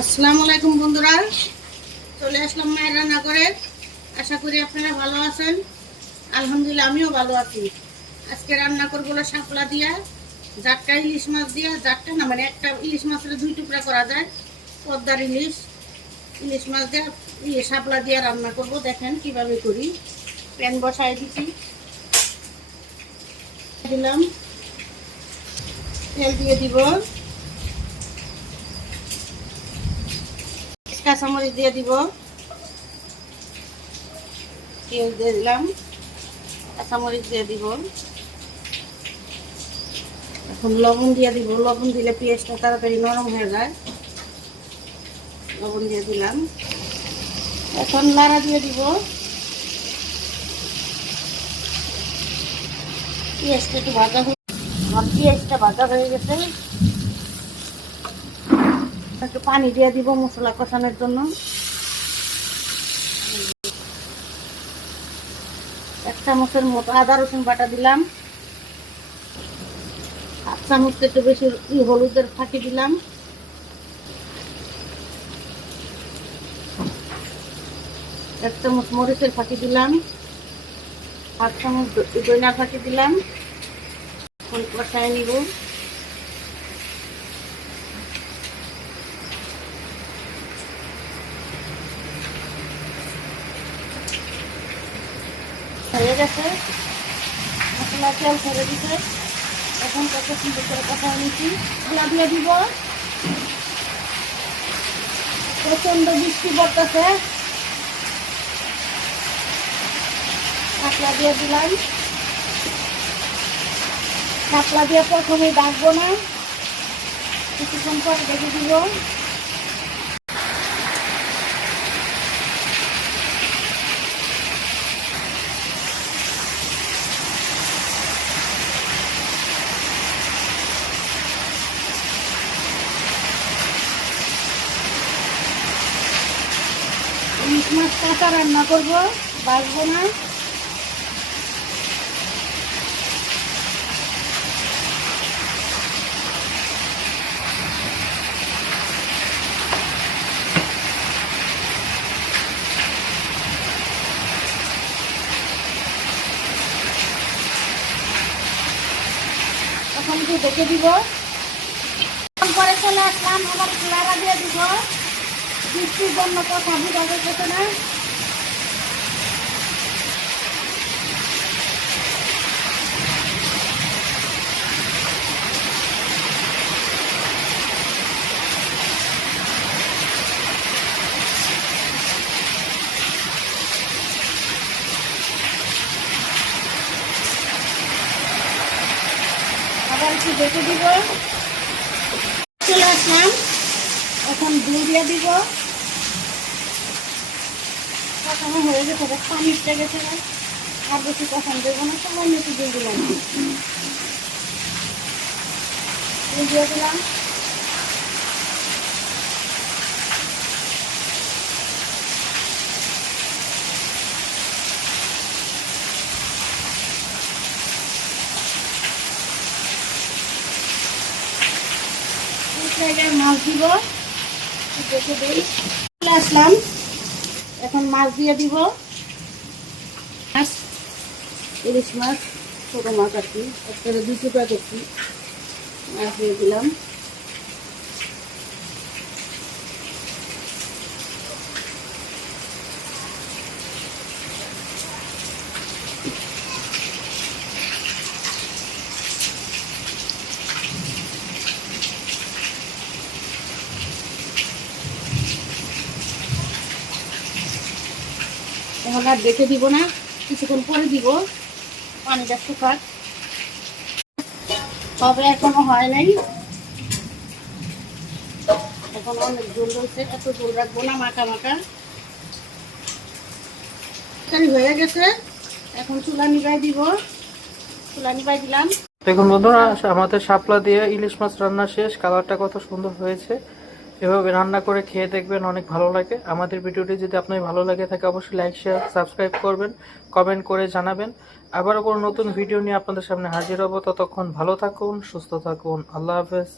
আসসালামু আলাইকুম বন্ধুরা, চলে আসলাম মায়ের রান্না করে। আশা করি আপনারা ভালো আছেন। আলহামদুলিল্লাহ আমিও ভালো আছি। আজকে রান্না করবো হলো শাপলা দিয়া, জাটকা ইলিশ মাছ দিয়া। জাটকা না, মানে একটা ইলিশ মাছের দুই টুকরা করা যায়। পদ্মার ইলিশ ইলিশ মাছ দিয়ে শাপলা দিয়া রান্না করব। দেখেন কিভাবে করি। প্যান বসাই দিচ্ছি, দিলাম তেল দিয়ে দিব, কাঁচামরিচ দিয়ে দিব, পেঁয়াজ দিয়ে দিলাম, কাঁচামরিচ দিয়ে দিব। এখন লবণ দিয়ে দিব। লবণ দিলে পেঁয়াজটা তাড়াতাড়ি নরম হয়ে যায়। লবণ দিয়ে দিলাম। এখন নাড়া দিয়ে দিব। পেঁয়াজটা একটু ভাজা হয়ে, আমার পেঁয়াজটা ভাজা হয়ে গেছে। একটু পানি দিয়ে দিব মশলা কষানোর জন্য। এক চামচের মতো আদা রসুন বাটা দিলাম। হাফ চামচ একটু বেশি হলুদের ফাঁকি দিলাম। এক চামচ মরিচের ফাঁকি দিলাম। হাফ চামচ ধনিয়া ফাঁকি দিলাম। এখন কষায় নিব। হয়ে গেছে, মশলা তেল ছেড়ে দিতে। এখন কত সুন্দর করে কষায় নিচ্ছি। মশলা দিয়ে দিব। প্রচন্ড বৃষ্টি পড়তেছে। শাপলা দিয়ে দিলাম। শাপলা দিয়ে প্রথমে ডাকবো না, কিছুক্ষণ পরে দেখে দিব। ইলিশ মাছ কাঁচা রান্না করবো, বাঁচবো না। এখন একটু দেখে দিব। পরে চলে আসলাম, আবার নাড়া দিয়ে দিব। বৃষ্টির জন্য কথা বোঝা যাচ্ছে না। আবার একটু দেখে দিব। চলে আসলাম, এখন দুধ দিয়ে দিব। কষানো হয়ে গেছে, পানি উঠে গেছে। আর বেশি কষানো দেবো না, সামান্য একটু দুধ দিলাম। দুধ দিয়ে দিলাম। মাছ দিব, দেখে দিই। চলে আসলাম, এখন মাছ দিয়ে দিব। মাছ, ইলিশ মাছ, ছোটো মাছ আর কি, একটা দুই টুকরা করছি। মাছ দিয়ে দিলাম। এখন আর দেখে দিব না, কিছুক্ষণ পরে দিব। পানিটা শুকাক, তবে এখনো হয় নাই। এখন অনেক জল রয়েছে, এত জল রাখবো না, মাখা মাখা হয়ে গেছে। এখন চুলা নিবাই দিব। চুলা নিবাই দিলাম। দেখুন বন্ধুরা, আমাদের শাপলা দিয়ে ইলিশ মাছ রান্না শেষ। কালারটা কত সুন্দর হয়েছে। এভাবে রান্না করে খেয়ে দেখবেন, অনেক ভালো লাগে। আমাদের ভিডিওটি যদি আপনার ভালো লাগে থাকে অবশ্যই লাইক, শেয়ার, সাবস্ক্রাইব করবেন, কমেন্ট করে জানাবেন। আবারও কোনো নতুন ভিডিও নিয়ে আপনাদের সামনে হাজির হব। ততক্ষণ ভালো থাকুন, সুস্থ থাকুন। আল্লাহ হাফেজ।